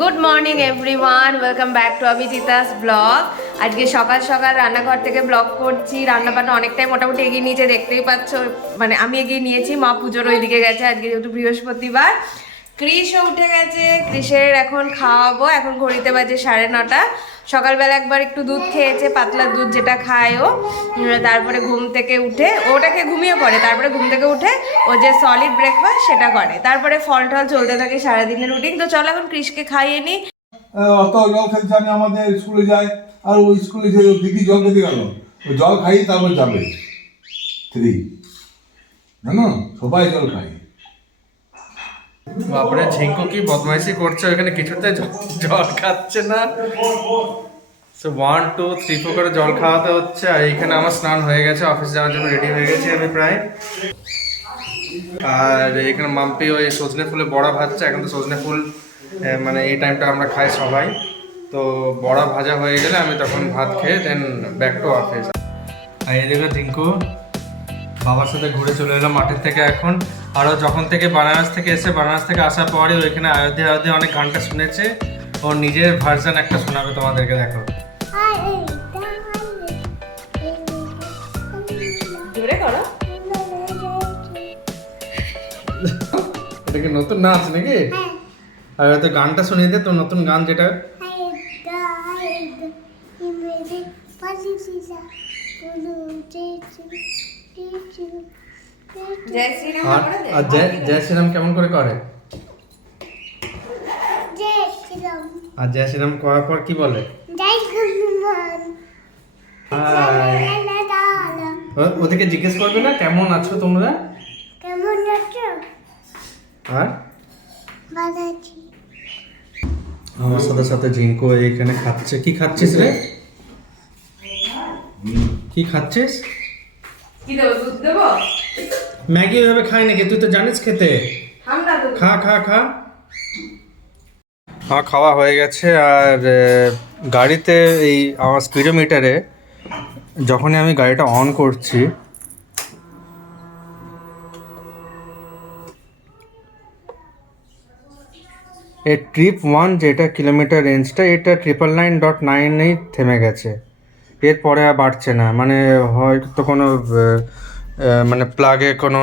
Good morning everyone, welcome back to Abhijit's blog. আজকে সকাল সকাল রান্নাঘর থেকে ব্লগ করছি। রান্নাবান্না অনেকটাই মোটামুটি এগিয়ে নিয়েছে, দেখতেই পাচ্ছ। মানে আমি এগিয়ে নিয়েছি, মা পুজোর ওইদিকে গেছে। আজকে যেহেতু বৃহস্পতিবার, ক্রিশও উঠে গেছে। ক্রিশের এখন খাওয়াবো। এখন ঘড়িতে বাজে 9:30। সকালবেলা একবার একটু দুধ খেয়েছে, পাতলা দুধ যেটা খায় ও। তারপরে ঘুম থেকে উঠে ওটাকে ঘুমিয়ে পড়ে, তারপরে ঘুম থেকে উঠে ও যে সলিড ব্রেকফাস্ট সেটা করে। তারপরে ফল টল চলতে থাকে সারাদিনের রুটিন। তো চলো এখন ক্রিশকে খাইয়ে নিই। অত জল খেতে জানি আমাদের স্কুলে যায়, আর ওই স্কুলে যে দিদি জল খেতে গেল, ওই জল খাই তারপর যাবে 3 জানো, সবাই জল খাই। বাপরে ঝিঙ্কু কি বদমাইশি করছে ওখানে, কিছুতে জল খাচ্ছে না। তো 1 2 3 4 করে জল খাওয়াতে হচ্ছে। আর এইখানে আমার স্নান হয়ে গেছে, অফিস যাওয়ার জন্য রেডি হয়ে গেছি আমি প্রায়। আর এখানে মাম্পি ওই সজনে ফুলে বড়া ভাজছে। এখন তো সজনে ফুল মানে এই টাইমটা আমরা খাই সবাই। তো বড়া ভাজা হয়ে গেলে আমি তখন ভাত খেয়ে দেন ব্যাক টু অফিস। আর এদিকে টিঙ্কু বাবার সাথে ঘুরে চলে এলাম মাঠের থেকে এখন। আরও যখন থেকে বানারস থেকে আসার পরে ওইখানে অযোধ্যা অনেক গানটা শুনেছে। ওর নিজের ভার্সন একটা শোনাবে তোমাদেরকে, দেখো। জোরে করো। এটা কি নতুন নাচ নাকি? আর হয়তো গানটা শুনিয়ে দে, তো নতুন গান যেটা। জয় শ্রীরাম আর করে দে। আর জয় শ্রীরাম কেমন করে করে? আর জয় শ্রীরাম করার পর কি বলে? ওদেরকে জিজ্ঞেস করবে না কেমন আছো তোমরা? আর আমার সাথে সাথে ঝিঙ্কু এইখানে খাচ্ছে। কি খাচ্ছিস রে? কি খাচ্ছিস? কি দেবো, দুধ দেবো? ম্যাগি ওইভাবে খাই নাকি? তুই তো জানিস খেতে। ঠান্ডা দুধ। খা খা খা। আমার খাওয়া হয়ে গেছে। আর গাড়িতে এই আমার স্পিডোমিটারে যখনই আমি গাড়িটা অন করছি, এই ট্রিপ 1 যেটা কিলোমিটার রেঞ্জটা, এটা 999.9 থেমে গেছে। এরপরে আর বাড়ছে না। মানে হয়তো কোনো মানে প্লাগে কোনো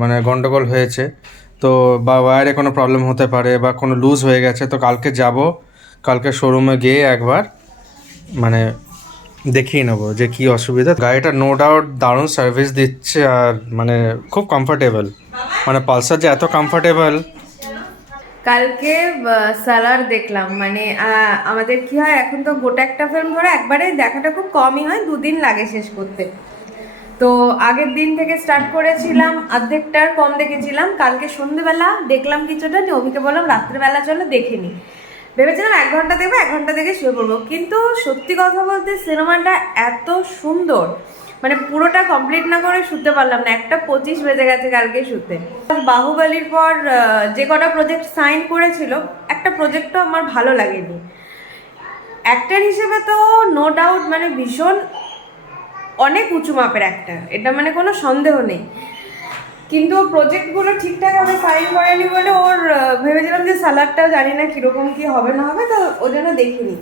মানে গন্ডগোল হয়েছে, তো বা ওয়্যারে কোনো প্রবলেম হতে পারে, বা কোনো লুজ হয়ে গেছে। তো কালকে যাব, কালকে শোরুমে গিয়ে একবার মানে দেখিয়ে নেবো যে কী অসুবিধা। গাড়িটা নো ডাউট দারুণ সার্ভিস দিচ্ছে, আর মানে খুব কমফোর্টেবল। মানে পালসার যে এত কমফোর্টেবল। কালকে সালার দেখলাম। মানে আমাদের কি হয়, এখন তো গোটা একটা ফিল্ম ধরে একবারে দেখাটা খুব কমই হয়, 2 দিন লাগে শেষ করতে। তো আগের দিন থেকে স্টার্ট করেছিলাম, অর্ধেকটার কম দেখেছিলাম। কালকে সন্ধ্যেবেলা দেখলাম কিছুটা, নিয়ে অভিকে বললাম রাত্রেবেলা চলো দেখে নি। ভেবেছিলাম 1 ঘন্টা দেখবো, 1 ঘন্টা দেখে শুয়ে পড়বো। কিন্তু সত্যি কথা বলতে সিনেমাটা এত সুন্দর, মানে পুরোটা কমপ্লিট না করে শুতে পারলাম না। 1:25 বেজে গেছে কালকে শুতে। বাহুবলীর পর যে কটা প্রজেক্ট সাইন করেছিল, একটা প্রজেক্টও আমার ভালো লাগেনি। অ্যাক্টর হিসেবে তো নো ডাউট মানে ভীষণ অনেক উঁচু মাপের অ্যাক্টর, এটা মানে কোনো সন্দেহ নেই। কিন্তু প্রজেক্টগুলো ঠিকঠাকভাবে সাইন করেনি বলে ওর ভেবেছিলাম যে সালাডটাও জানি না কীরকম কী হবে না হবে, তো ওই জন্য দেখিনি।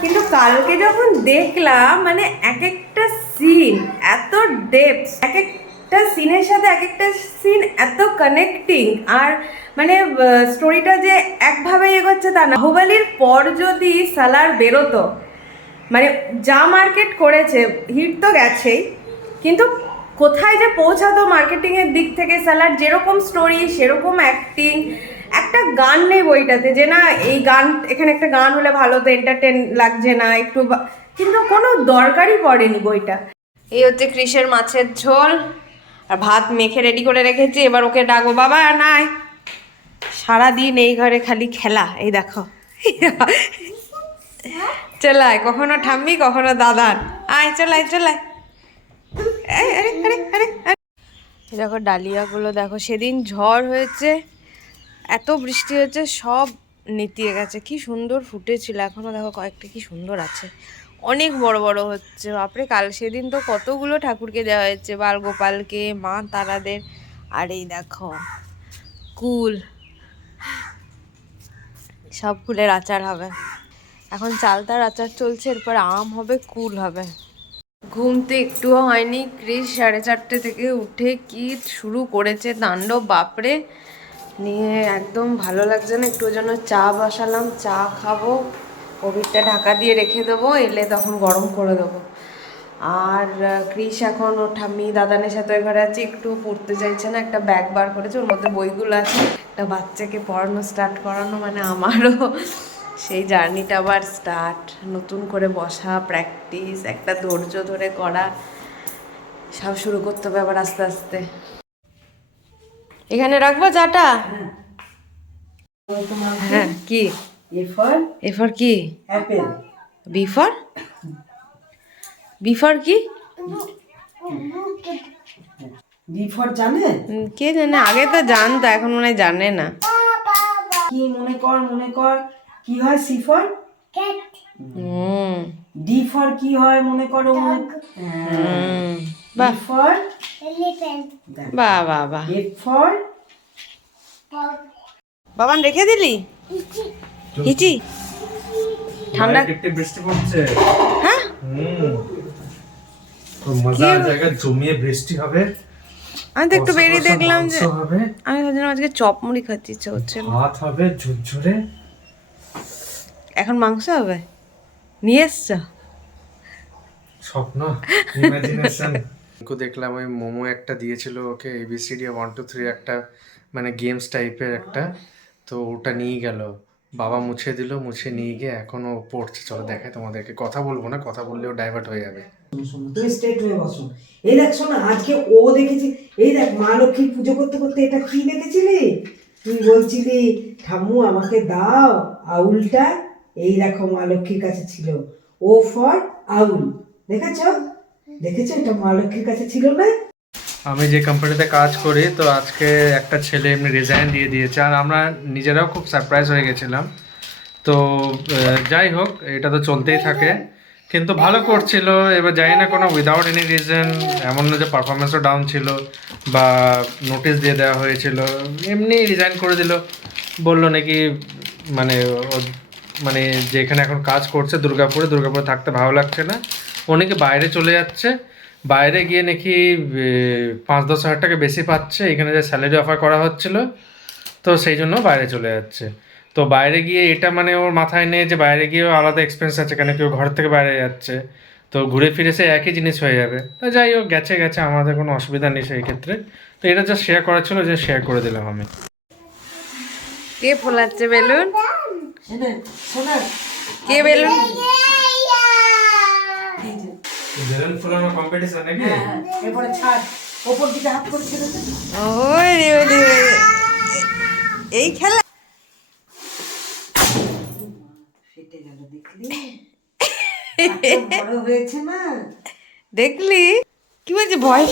কিন্তু কালকে যখন দেখলাম, মানে এক একটা সিন এত ডেপথ, এক একটা সিনের সাথে এক একটা সিন এত কানেক্টিং। আর মানে স্টোরিটা যে একভাবে এগোচ্ছে তা না। বাহুবলীর পর যদি সালার বেরোতো, মানে যা মার্কেট করেছে, হিট তো গেছেই, কিন্তু কোথায় যে পৌঁছাতো মার্কেটিংয়ের দিক থেকে, সালার যেরকম স্টোরি সেরকম অ্যাক্টিং। একটা গান নেই বইটাতে যে না এই গান, এখানে একটা গান হলে ভালো, তো এন্টারটেন লাগছে না একটু, কিন্তু কোনো দরকারই পড়েনি বইটা। এই হচ্ছে ক্রিশের মাছের ঝোল, আর ভাত মেখে রেডি করে রেখেছি। এবার ওকে ডাকবো, বাবা নাই। সারাদিন এই ঘরে খালি খেলা, এই দেখো। চলায় কখনো ঠাম্মি কখনো দাদার, আয় চলায় চলায়। দেখো ডালিয়াগুলো দেখো, সেদিন ঝড় হয়েছে, এত বৃষ্টি হয়েছে, সব নেতিয়ে গেছে। কি সুন্দর ফুটেছিল, এখনো দেখো কয়েকটা কি সুন্দর আছে, অনেক বড় বড় হচ্ছে। বাপরে, কাল সেদিন তো কতগুলো ঠাকুরকে দেওয়া হয়েছে, বালগোপালকে, মা তারাদের। আর এই দেখো কুল, সব কুলের আচার হবে। এখন চালতার আচার চলছে, এরপর আম হবে, কুল হবে। ঘুমতে একটুও হয়নি, ক্রিস 4:30 থেকে উঠে কি শুরু করেছে তাণ্ডব, বাপরে। নিয়ে একদম ভালো লাগছে না, একটু জন্য চা বসালাম, চা খাবো, কোভিডটা ঢাকা দিয়ে রেখে দেবো, এলে তখন গরম করে দেবো। আর ক্রিস এখন ওর ঠাম্মি দাদানের সাথে ওই ঘরে আছে, একটু পড়তে চাইছে না, একটা ব্যাগ বার করেছে, ওর মধ্যে বইগুলো আছে। একটা বাচ্চাকে পড়ানো স্টার্ট করানো মানে আমারও সেই জার্নিটা আবার স্টার্ট, নতুন করে বসা, প্র্যাকটিস, একটা ধৈর্য ধরে করা, সব শুরু করতে হবে আবার আস্তে আস্তে। এখানে রাখবো চাটা? হ্যাঁ। কি এ ফর কি? অ্যাপেল। বি ফর কি? বি ফর জানে? কে জানে, আগে তো জানতো, এখন মনে হয় জানে না। কি মনে কর কি হয়? সি ফর ডি ফর কি হয় মনে করো? বাহ ফর বাহ বাহ বাহ। এফ ফর বাবান রেখে দিলি? হিচি ঠান্ডা বৃষ্টি পড়ছে। হ্যাঁ মজা জায়গা জমিয়ে বৃষ্টি হবে। আমি তো একটু বেরিয়ে দেখলাম যে, হবে, আমি ভাবছিলাম আজকে চপ মুড়ি খাচ্ছি, ইচ্ছা হচ্ছে। ভাত হবে ঝুরঝুরে। এখন মাংস হবে, নিয়ে এসছো? স্বপ্ন, ইমাজিনেশন। দেখলাম ওই মোমো একটা দিয়েছিল ওকে, ABCD 1 2 3 একটা মানে গেমস টাইপের একটা, তো ওটা নিয়ে গেল, বাবা মুছে দিল, মুছে নিয়ে গিয়ে এখন ও পড়ছে। চলো দেখাই তোমাদেরকে, কথা বলবো না, কথা বললেও ডাইভার্ট হয়ে যাবে। তুমি স্ট্রেট হয়ে বসো। এই দেখ শোনা, আজকে ও দেখেছি, এই দেখ মা লক্ষ্মীর পুজো করতে করতে এটা কি দেখেছিলি? তুই বলছিলি ঠাম্মু আমাকে দাও আউলটা, এই দেখো মা লক্ষ্মীর কাছে ছিল। ও ফর আউল, দেখেছো? এটা মা লক্ষ্মীর কাছে ছিল না? আমি যে কোম্পানিতে কাজ করি, তো আজকে একটা ছেলে এমনি রিজাইন দিয়ে দিয়েছে, আর আমরা নিজেরাও খুব সারপ্রাইজ হয়ে গেছিলাম। তো যাই হোক, এটা তো চলতেই থাকে, কিন্তু ভালো করছিল। এবার জানি না কোনো উইদাউট এনি রিজন, এমন না যে পারফরমেন্সও ডাউন ছিল বা নোটিশ দিয়ে দেওয়া হয়েছিল, এমনি রিজাইন করে দিল। বললো নাকি মানে মানে যেখানে এখন কাজ করছে দুর্গাপুরে থাকতে ভালো লাগছে না, ও নাকি বাইরে চলে যাচ্ছে। বাইরে গিয়ে নাকি 5-10 হাজার টাকা বেশি পাচ্ছে এখানে যে স্যালারি অফার করা হচ্ছিল, তো সেই জন্য বাইরে চলে যাচ্ছে। তো বাইরে গিয়ে এটা মানে ওর মাথায় নেই যে বাইরে গিয়েও আলাদা এক্সপেন্স আছে, কেন কেউ ঘর থেকে বাইরে যাচ্ছে, তো ঘুরে ফিরে সে একই জিনিস হয়ে যাবে। তো যাই হোক, গেছে, আমাদের কোনো অসুবিধা নেই সেই ক্ষেত্রে। তো এটা যা শেয়ার করার ছিল, যে শেয়ার করে দিলাম আমি। কে ফোলাচ্ছে বেলুন? শোনা কে বেলুন? বেলুন ফোলানো কম্পিটিশন নাকি? এরপরে ছাড়, ওপর দিকে হাত করে ছেড়ে দে। ওই রে ওই রে, এই খেলা ফেটে গেল, দেখলি? বড় হয়েছে না? দেখলি কি বলছে, ভয়।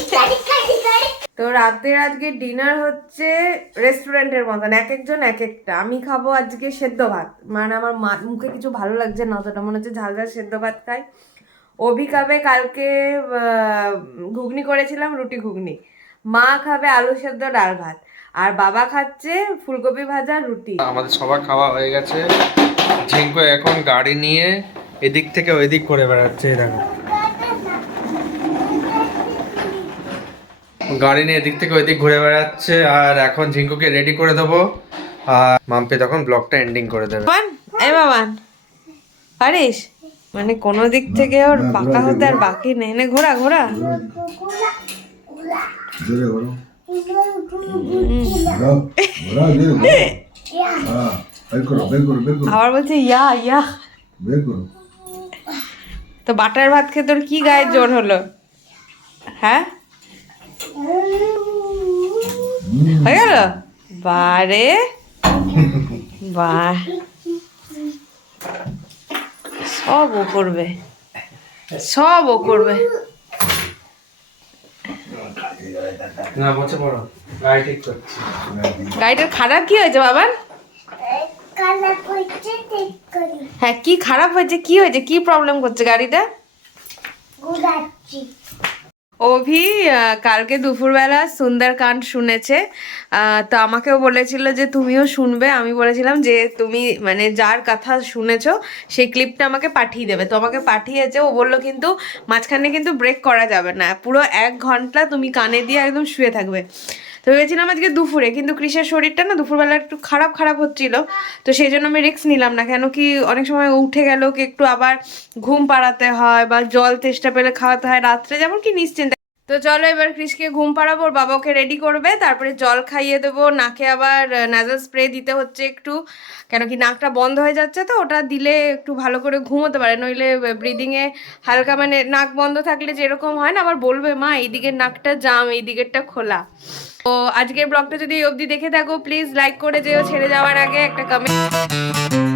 তো রাতে আজকে ডিনার হচ্ছে রেস্টুরেন্টের মতন, এক একজন এক একটা। আমি খাবো আজকে সেদ্ধ ভাত, মানে আমার মুখে কিছু ভালো লাগছে না অতটা, মনে হচ্ছে ঝাল ঝাল সেদ্ধ ভাত খাই। অভি খাবে কালকে ঘুগনি করেছিলাম, রুটি ঘুগনি। মা খাবে আলু সেদ্ধ ডাল ভাত, আর বাবা খাচ্ছে ফুলকপি ভাজা রুটি। আমাদের সবার খাওয়া হয়ে গেছে। ঝিঙ্কু এখন গাড়ি নিয়ে এদিক থেকে ওইদিক করে বেড়াচ্ছে, দেখো গাড়ি নিয়ে এদিক থেকে ওইদিক ঘুরে বেড়াচ্ছে। আর এখন ঝিঙ্কুকে রেডি করে দেবো, আর মাম্পি তখন ব্লগটা এন্ডিং করে দেবে। এই বাবান পারিস, মানে কোনো দিক থেকে ওর পাকা হতে আর বাকি নেই। না ঘোরা ঘোরা, আবার বলছে ইয়া ইয়া। তো বাটার ভাত খেয়ে তোর কি গায়ের জোর হলো? হ্যাঁ হয়ে গেল? বারে বাহ, সব ও করবে, সব ও করবে। না বলছে বড় গাড়ি ঠিক করছে। গাড়িটার খারাপ কি হয়েছে বাবার? হ্যাঁ কি খারাপ হয়েছে, কি হয়েছে, কি প্রবলেম করছে গাড়িটা? অভি কালকে দুপুরবেলা সুন্দরকাণ্ড শুনেছে। তো আমাকেও বলেছিল যে তুমিও শুনবে। আমি বলেছিলাম যে তুমি মানে যার কথা শুনেছো সেই ক্লিপটা আমাকে পাঠিয়ে দেবে। তো আমাকে পাঠিয়েছে। ও বললো কিন্তু মাঝখানে কিন্তু ব্রেক করা যাবে না, পুরো 1 ঘন্টা তুমি কানে দিয়ে একদম শুয়ে থাকবে। তো ভেবেছিলাম আজকে দুপুরে, কিন্তু কৃষের শরীরটা না দুপুরবেলা একটু খারাপ খারাপ হচ্ছিল। তো সেই জন্য আমি রিস্ক নিলাম না, কেন কি অনেক সময় ও উঠে গেল কি একটু আবার ঘুম পাড়াতে হয় বা জল তেষ্টা পেলে খাওয়াতে হয় রাত্রে, যেমন কি নিশ্চিন্তে। তো চলো এবার কৃষকে ঘুম পাড়াবো, ওর বাবাকে রেডি করবে, তারপরে জল খাইয়ে দেবো। নাকে আবার নাজাল স্প্রে দিতে হচ্ছে একটু, কেন কি নাকটা বন্ধ হয়ে যাচ্ছে। তো ওটা দিলে একটু ভালো করে ঘুমোতে পারে, নইলে ব্রিদিংয়ে হালকা মানে নাক বন্ধ থাকলে যেরকম হয় না, আবার বলবে মা এই দিকের নাকটা জাম, এই দিকেরটা খোলা। তো আজকের ব্লগটা যদি এই অবধি দেখে থাকো প্লিজ লাইক করে যেও ছেড়ে যাওয়ার আগে একটা কমেন্ট।